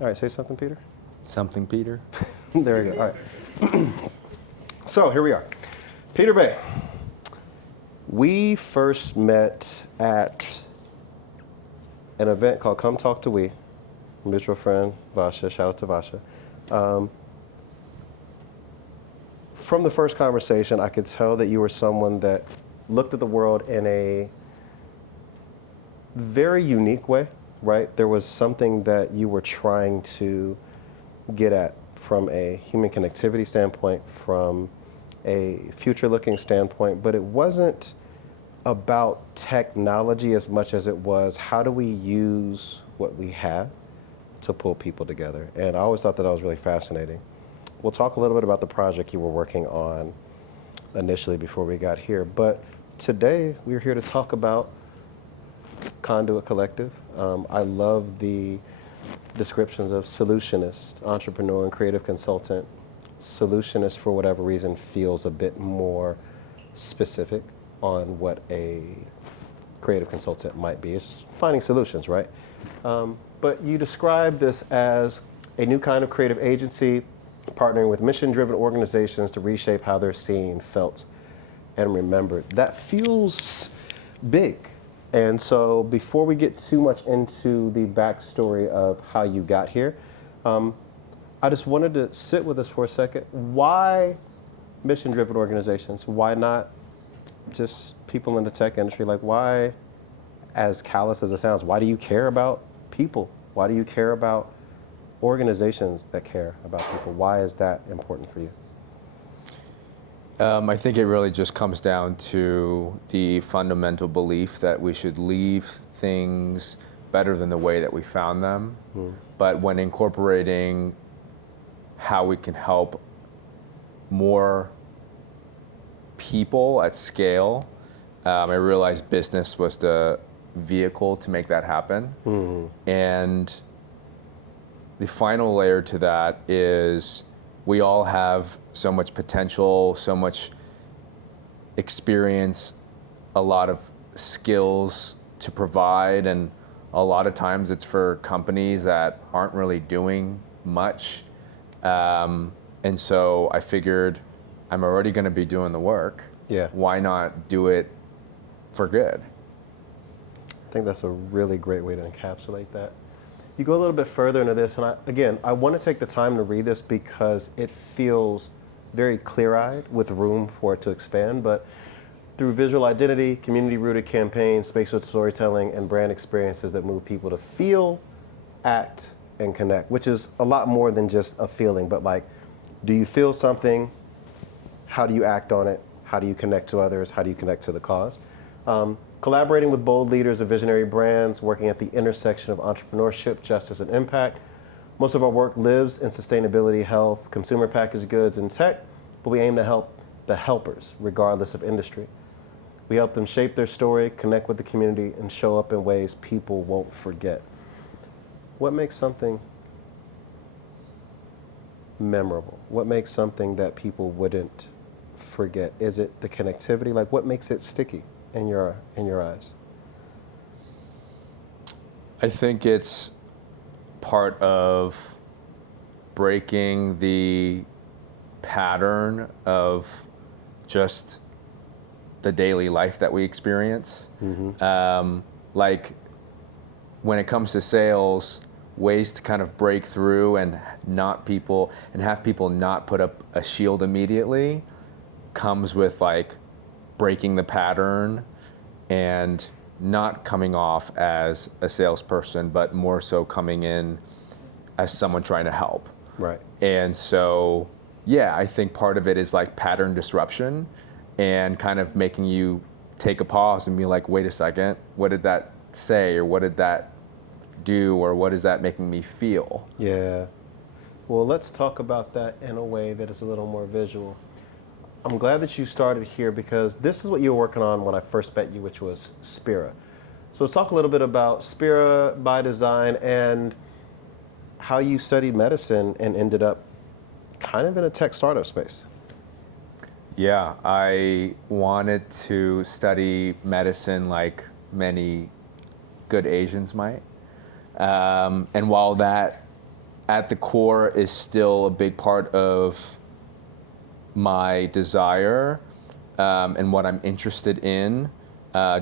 All right, say something, Peter. Something, Peter. There we go. All right. So here we are. Peter Bae. We first met at an event called Come Talk to We. Mutual friend, Vasha. Shout out to Vasha. From the first conversation, I could tell that you were someone that looked at the world in a very unique way, right? There was something that you were trying to get at from a human connectivity standpoint, from a future-looking standpoint, but it wasn't about technology as much as it was how do we use what we have to pull people together. And I always thought that was really fascinating. We'll talk a little bit about the project you were working on initially before we got here, but today we're here to talk about Conduit Collective. I love the descriptions of solutionist, entrepreneur, and creative consultant. Solutionist, for whatever reason, feels a bit more specific on what a creative consultant might be. It's just finding solutions, right? But you describe this as a new kind of creative agency, partnering with mission-driven organizations to reshape how they're seen, felt, and remembered. That feels big. And so before we get too much into the backstory of how you got here, I just wanted to sit with us for a second. Why mission-driven organizations? Why not just people in the tech industry? Like, why, as callous as it sounds, why do you care about people? Why do you care about organizations that care about people? Why is that important for you? I think it really just comes down to the fundamental belief that we should leave things better than the way that we found them. But when incorporating how we can help more people at scale, I realized business was the vehicle to make that happen. And the final layer to that is we all have so much potential, so much experience, a lot of skills to provide, and a lot of times it's for companies that aren't really doing much. And so I figured I'm already going to be doing the work. Yeah. Why not do it for good? I think that's a really great way to encapsulate that. You go a little bit further into this, and I want to take the time to read this because it feels very clear-eyed with room for it to expand, but through visual identity, community-rooted campaigns, spatial storytelling, and brand experiences that move people to feel, act, and connect, which is a lot more than just a feeling, but like, do you feel something? How do you act on it? How do you connect to others? How do you connect to the cause? Collaborating with bold leaders of visionary brands, working at the intersection of entrepreneurship, justice, and impact. Most of our work lives in sustainability, health, consumer packaged goods, and tech, but we aim to help the helpers, regardless of industry. We help them shape their story, connect with the community, and show up in ways people won't forget. What makes something memorable? What makes something that people wouldn't forget? Is it the connectivity? Like, what makes it sticky in your eyes? I think it's part of breaking the pattern of just the daily life that we experience. Like when it comes to sales, ways to kind of break through and have people not put up a shield immediately comes with like breaking the pattern and not coming off as a salesperson, but more so coming in as someone trying to help. Right. And so, yeah, I think part of it is like pattern disruption and kind of making you take a pause and be like, wait a second, what did that say? Or what did that do? Or what is that making me feel? Yeah. Well, let's talk about that in a way that is a little more visual. I'm glad that you started here because this is what you were working on when I first met you, which was Spira. So let's talk a little bit about Spira by design and how you studied medicine and ended up kind of in a tech startup space. Yeah, I wanted to study medicine like many good Asians might. And while that at the core is still a big part of my desire and what I'm interested in.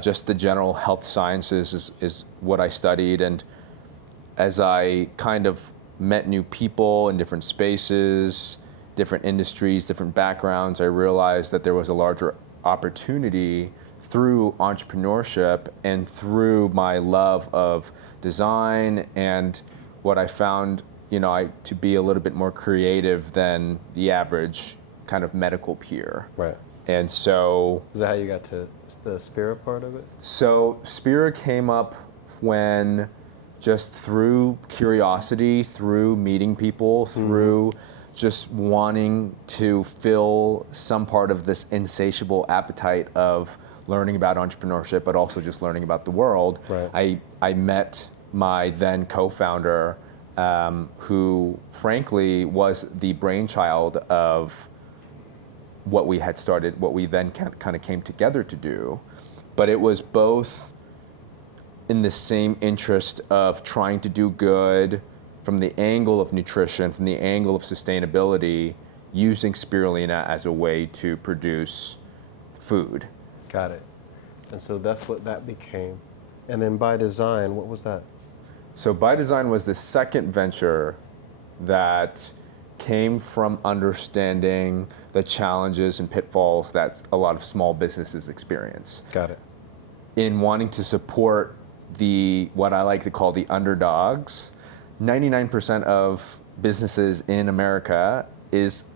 Just the general health sciences is what I studied. And as I kind of met new people in different spaces, different industries, different backgrounds, I realized that there was a larger opportunity through entrepreneurship and through my love of design and what I found, to be a little bit more creative than the average kind of medical peer. Right. And so... Is that how you got to the Spira part of it? So Spira came up when just through curiosity, through meeting people, through just wanting to fill some part of this insatiable appetite of learning about entrepreneurship, but also just learning about the world. Right. I met my then co-founder, who frankly was the brainchild of what we had started, what we then kind of came together to do. But it was both in the same interest of trying to do good from the angle of nutrition, from the angle of sustainability, using spirulina as a way to produce food. Got it. And so that's what that became. And then By Design, what was that? So By Design was the second venture that came from understanding the challenges and pitfalls that a lot of small businesses experience. Got it. In wanting to support what I like to call the underdogs. 99% of businesses in America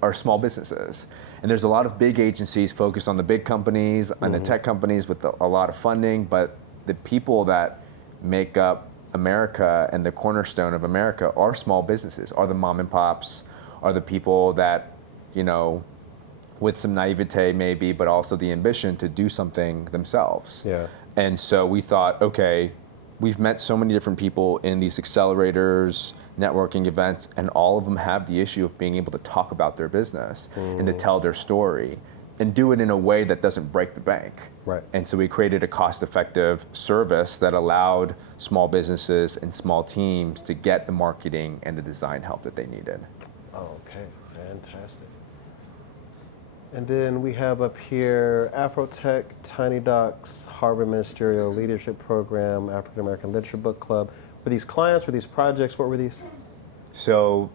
are small businesses. And there's a lot of big agencies focused on the big companies and the tech companies with a lot of funding, but the people that make up America and the cornerstone of America are small businesses, are the mom and pops, are the people that, with some naivete maybe, but also the ambition to do something themselves. Yeah. And so we thought, okay, we've met so many different people in these accelerators, networking events, and all of them have the issue of being able to talk about their business and to tell their story and do it in a way that doesn't break the bank. Right. And so we created a cost-effective service that allowed small businesses and small teams to get the marketing and the design help that they needed. Oh, okay, fantastic. And then we have up here Afrotech, Tiny Docs, Harvard Ministerial Leadership Program, African American Literature Book Club. Were these clients, were these projects, what were these? So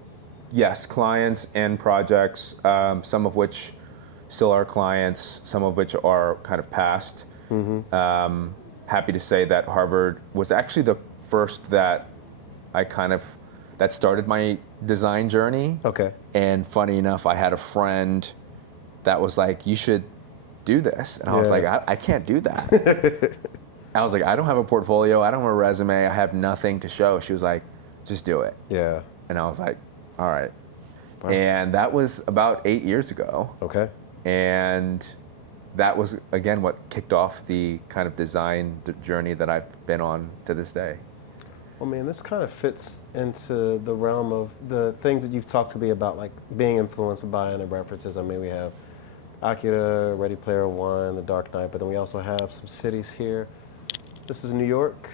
yes, clients and projects, some of which still are clients, some of which are kind of past. Happy to say that Harvard was actually the first that that started my design journey. Okay. And funny enough, I had a friend that was like, you should do this. And I was like, I can't do that. I was like, I don't have a portfolio, I don't have a resume, I have nothing to show. She was like, just do it. Yeah. And I was like, all right. Wow. And that was about 8 years ago. Okay. And that was, again, what kicked off the kind of design journey that I've been on to this day. Well, man, this kind of fits into the realm of the things that you've talked to me about, like being influenced by and the references. I mean, we have Akira, Ready Player One, The Dark Knight, but then we also have some cities here. This is New York.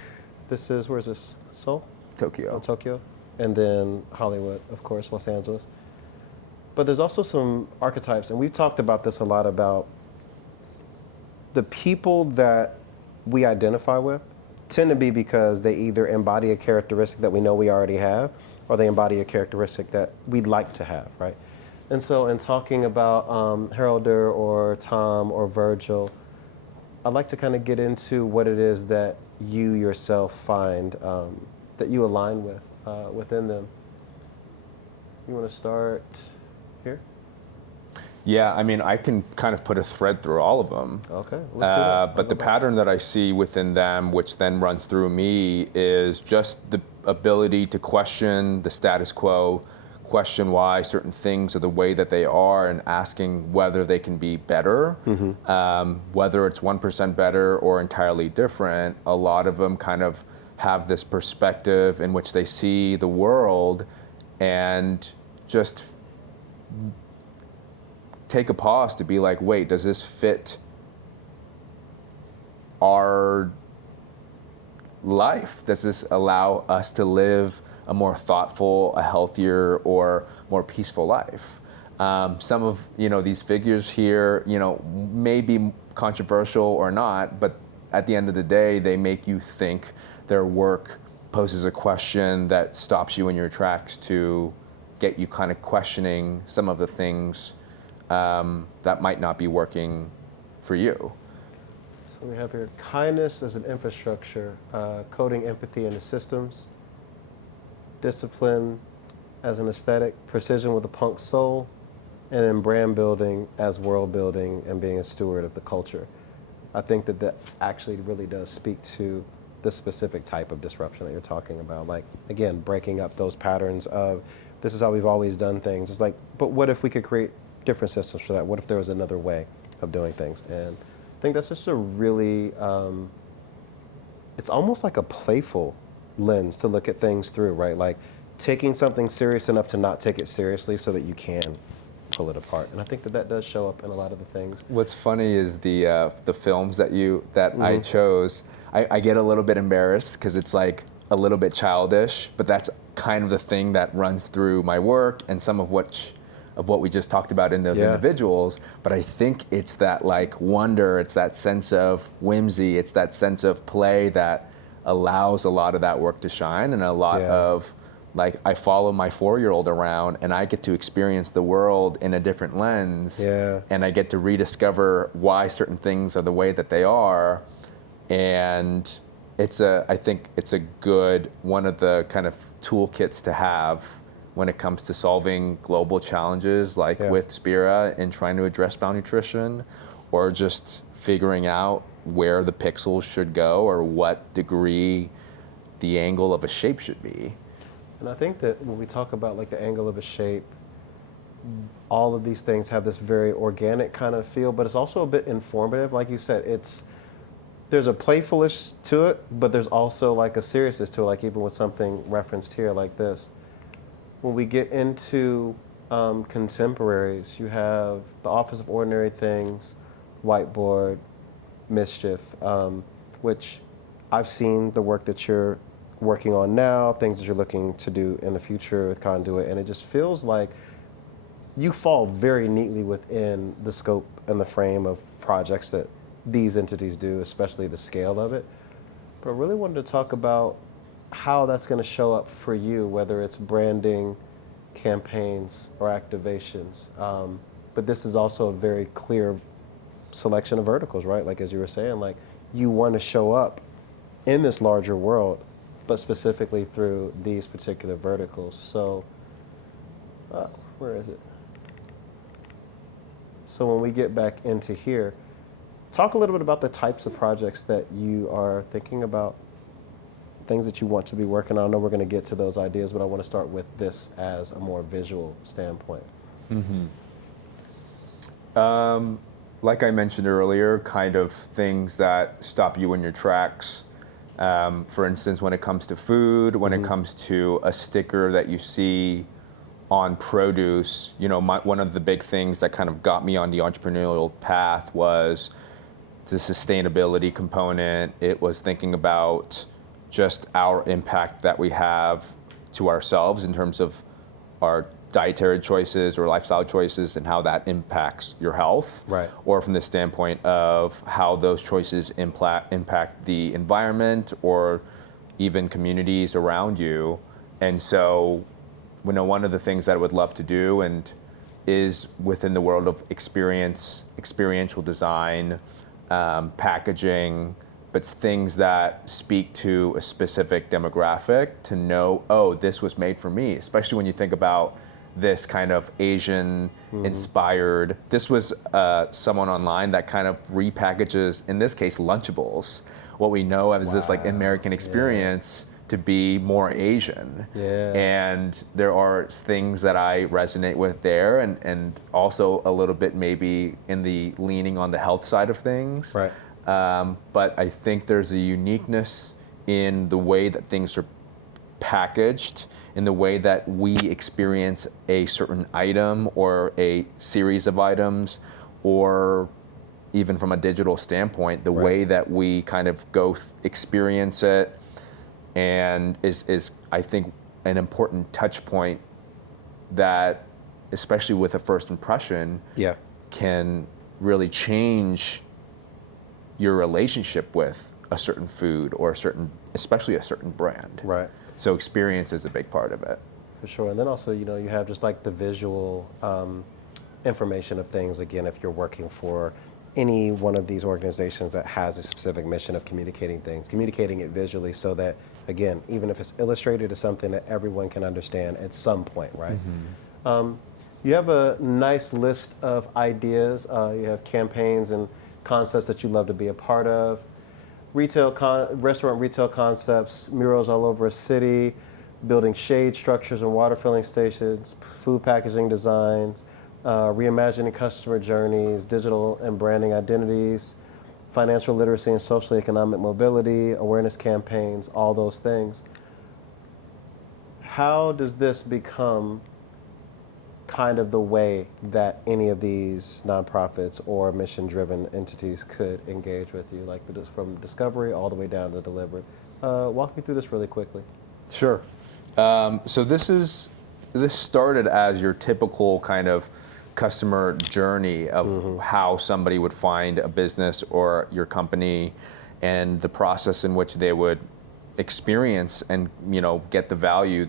This is, where is this? Seoul? Tokyo. Oh, Tokyo. And then Hollywood, of course, Los Angeles. But there's also some archetypes, and we've talked about this a lot, about the people that we identify with tend to be because they either embody a characteristic that we know we already have, or they embody a characteristic that we'd like to have, right? And so in talking about Heralder or Tom or Virgil, I'd like to kind of get into what it is that you yourself find that you align with within them. You want to start here? Yeah, I mean, I can kind of put a thread through all of them. Okay, let's do that. But the pattern that I see within them, which then runs through me, is just the ability to question the status quo, question why certain things are the way that they are, and asking whether they can be better, whether it's 1% better or entirely different. A lot of them kind of have this perspective in which they see the world and just take a pause to be like, wait, does this fit our life? Does this allow us to live a more thoughtful, a healthier, or more peaceful life. Some of these figures here, may be controversial or not, but at the end of the day, they make you think. Their work poses a question that stops you in your tracks to get you kind of questioning some of the things that might not be working for you. So we have here kindness as an infrastructure, coding empathy into systems, discipline as an aesthetic, precision with a punk soul, and then brand building as world building and being a steward of the culture. I think that actually really does speak to the specific type of disruption that you're talking about. Like, again, breaking up those patterns of this is how we've always done things. It's like, but what if we could create different systems for that? What if there was another way of doing things? And I think that's just a really, it's almost like a playful lens to look at things through, right? Like taking something serious enough to not take it seriously so that you can pull it apart. And I think that does show up in a lot of the things. What's funny is the films that I chose. I get a little bit embarrassed because it's like a little bit childish, but that's kind of the thing that runs through my work and some of what we just talked about in those individuals. But I think it's that like wonder, it's that sense of whimsy, it's that sense of play that allows a lot of that work to shine, and a lot of like I follow my 4-year-old around and I get to experience the world in a different lens, and I get to rediscover why certain things are the way that they are. And I think it's a good one of the kind of toolkits to have when it comes to solving global challenges like with Spira and trying to address malnutrition, or just figuring out where the pixels should go or what degree the angle of a shape should be. And I think that when we talk about like the angle of a shape, all of these things have this very organic kind of feel, but it's also a bit informative. Like you said, there's a playfulness to it, but there's also like a seriousness to it, like even with something referenced here like this. When we get into contemporaries, you have the Office of Ordinary Things, Whiteboard, Mischief, which I've seen the work that you're working on now, things that you're looking to do in the future with Conduit, and it just feels like you fall very neatly within the scope and the frame of projects that these entities do, especially the scale of it. But I really wanted to talk about how that's going to show up for you, whether it's branding, campaigns, or activations. But this is also a very clear selection of verticals, right? Like as you were saying, like you want to show up in this larger world, but specifically through these particular verticals. So, where is it? So when we get back into here, talk a little bit about the types of projects that you are thinking about, things that you want to be working on. I know we're going to get to those ideas, but I want to start with this as a more visual standpoint. Like I mentioned earlier, kind of things that stop you in your tracks. For instance, when it comes to food, when it comes to a sticker that you see on produce, one of the big things that kind of got me on the entrepreneurial path was the sustainability component. It was thinking about just our impact that we have to ourselves in terms of our dietary choices or lifestyle choices and how that impacts your health, right? Or from the standpoint of how those choices impact the environment or even communities around you. And so, one of the things that I would love to do and is within the world of experiential design, packaging, but things that speak to a specific demographic to know, oh, this was made for me, especially when you think about this kind of Asian inspired. This was someone online that kind of repackages, in this case, Lunchables, what we know as this like American experience to be more Asian. And there are things that I resonate with there, and also a little bit maybe in the leaning on the health side of things. Right. But I think there's a uniqueness in the way that things are packaged, in the way that we experience a certain item or a series of items, or even from a digital standpoint, the way that we kind of go experience it, and is I think an important touch point that, especially with a first impression, Yeah. can really change your relationship with a certain food or especially a certain brand. Right. So experience is a big part of it. For sure. And then also, you have just like the visual information of things. Again, if you're working for any one of these organizations that has a specific mission of communicating things, communicating it visually so that, again, even if it's illustrated, it's something that everyone can understand at some point, right? You have a nice list of ideas. You have campaigns and concepts that you love to be a part of. Restaurant retail concepts, murals all over a city, building shade structures and water filling stations, food packaging designs, reimagining customer journeys, digital and branding identities, financial literacy and social economic mobility, awareness campaigns, all those things. How does this become kind of the way that any of these nonprofits or mission-driven entities could engage with you, like from discovery all the way down to delivery? Walk me through this really quickly. Sure. So this started as your typical kind of customer journey of how somebody would find a business or your company, and the process in which they would experience and get the value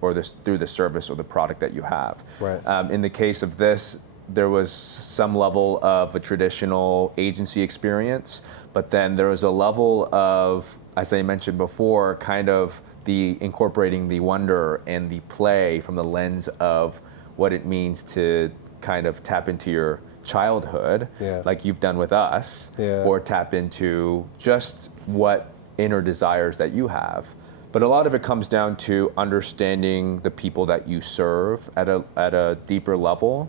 through the service or the product that you have. Right. In the case of this, there was some level of a traditional agency experience, but then there was a level of, as I mentioned before, kind of the incorporating the wonder and the play from the lens of what it means to kind of tap into your childhood, like you've done with us, or tap into just what inner desires that you have. But a lot of it comes down to understanding the people that you serve at a deeper level,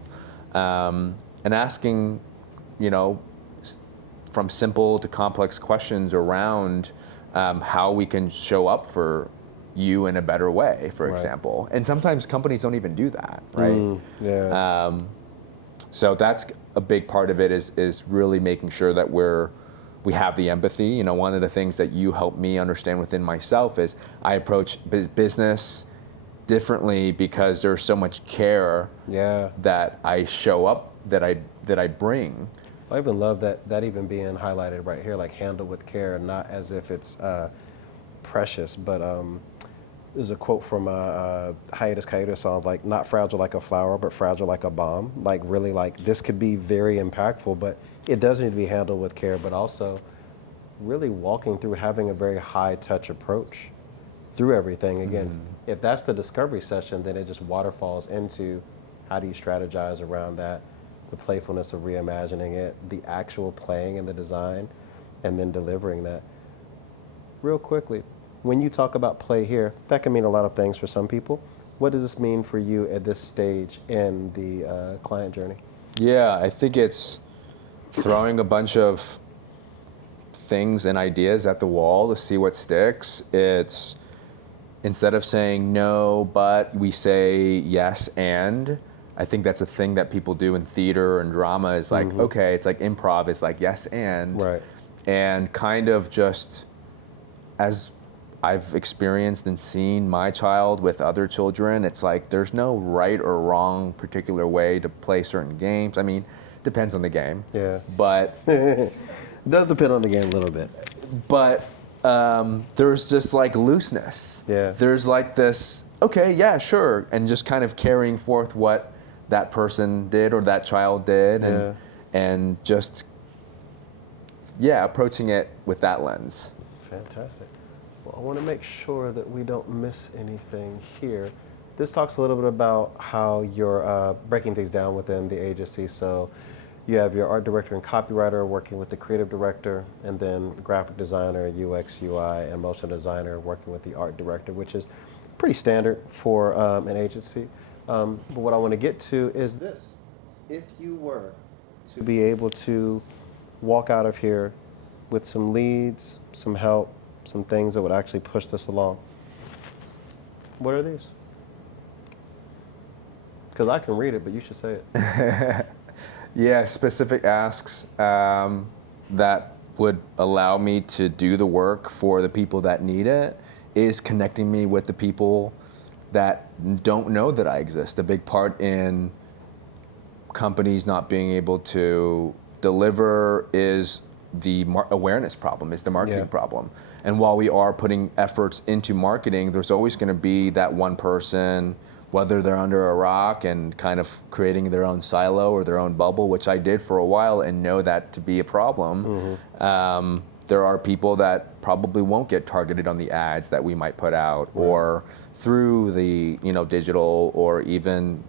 and asking, from simple to complex questions around how we can show up for you in a better way, for example. And sometimes companies don't even do that, right? So that's a big part of it, is really making sure that we have the empathy. One of the things that you help me understand within myself is I approach business differently because there's so much care that I show up, that I bring. I even love that even being highlighted right here, like handle with care, not as if it's precious, but there's a quote from a Hiatus Kaiyoda song, like, not fragile like a flower, but fragile like a bomb. Like, really, like, this could be very impactful, but it does need to be handled with care, but also really walking through, having a very high touch approach through everything. Again, if that's the discovery session, then it just waterfalls into how do you strategize around that, the playfulness of reimagining it, the actual playing and the design, and then delivering that. Real quickly, when you talk about play here, that can mean a lot of things for some people. What does this mean for you at this stage in the client journey? Yeah, I think it's throwing a bunch of things and ideas at the wall to see what sticks. It's, instead of saying no, but, we say yes and. I think that's a thing that people do in theater and drama, is like, okay, it's like improv, it's like yes and. Right. And kind of just, as I've experienced and seen my child with other children, it's like there's no right or wrong particular way to play certain games. I mean, depends on the game. Yeah. But it does depend on the game a little bit. But there's just like looseness. Yeah. There's like this, okay, yeah, sure, and just kind of carrying forth what that person did or that child did, and just approaching it with that lens. Fantastic. Well, I want to make sure that we don't miss anything here. This talks a little bit about how you're breaking things down within the agency. So you have your art director and copywriter working with the creative director, and then graphic designer, UX, UI, and motion designer working with the art director, which is pretty standard for an agency. But what I want to get to is this. If you were to be able to walk out of here with some leads, some help, some things that would actually push this along, what are these? Because I can read it, but you should say it. Yeah, specific asks that would allow me to do the work for the people that need it is connecting me with the people that don't know that I exist. A big part in companies not being able to deliver is the awareness problem, is the marketing problem. And while we are putting efforts into marketing, there's always going to be that one person, whether they're under a rock and kind of creating their own silo or their own bubble, which I did for a while and know that to be a problem. There are people that probably won't get targeted on the ads that we might put out, or through the digital or even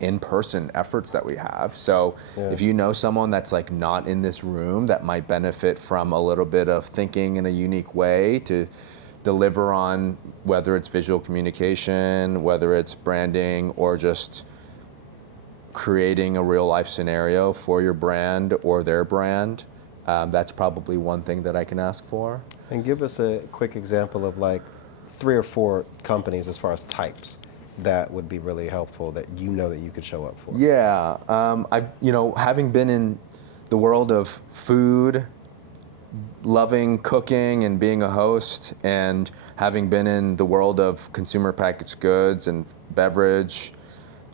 in-person efforts that we have. So if you know someone that's like not in this room that might benefit from a little bit of thinking in a unique way to deliver on, whether it's visual communication, whether it's branding, or just creating a real life scenario for your brand or their brand, that's probably one thing that I can ask for. And give us a quick example of like 3 or 4 companies as far as types that would be really helpful that that you could show up for. Yeah, I've having been in the world of food, loving cooking and being a host, and having been in the world of consumer packaged goods and beverage,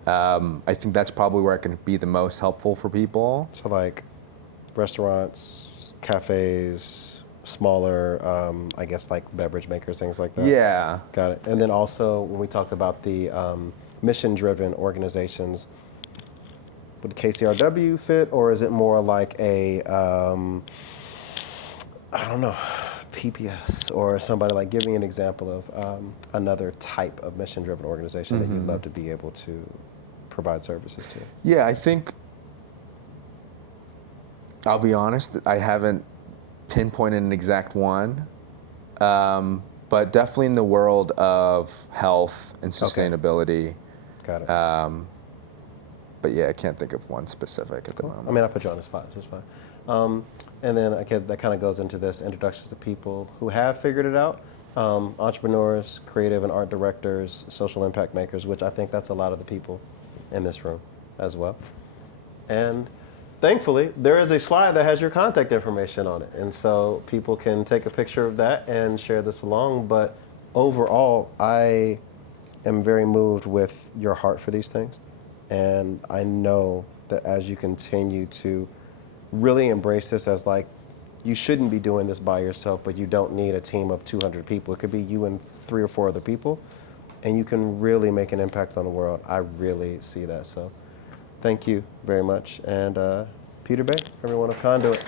I think that's probably where I can be the most helpful for people. So like restaurants, cafes, smaller, I guess like beverage makers, things like that. Yeah. Got it. And then also when we talked about the mission-driven organizations, would KCRW fit, or is it more like a, I don't know, PPS or somebody? Like, give me an example of another type of mission-driven organization that you'd love to be able to provide services to. Yeah, I think, I'll be honest, I haven't pinpointed an exact one, but definitely in the world of health and sustainability. Got it. But yeah, I can't think of one specific at the moment. I mean, I put you on the spot, it's just fine. And then that kind of goes into this introductions to people who have figured it out. Entrepreneurs, creative and art directors, social impact makers, which I think that's a lot of the people in this room as well. And thankfully, there is a slide that has your contact information on it. And so people can take a picture of that and share this along. But overall, I am very moved with your heart for these things. And I know that as you continue to really embrace this as like, you shouldn't be doing this by yourself, but you don't need a team of 200 people. It could be you and 3 or 4 other people, and you can really make an impact on the world. I really see that. So thank you very much. And Peter Bae, everyone of Conduit.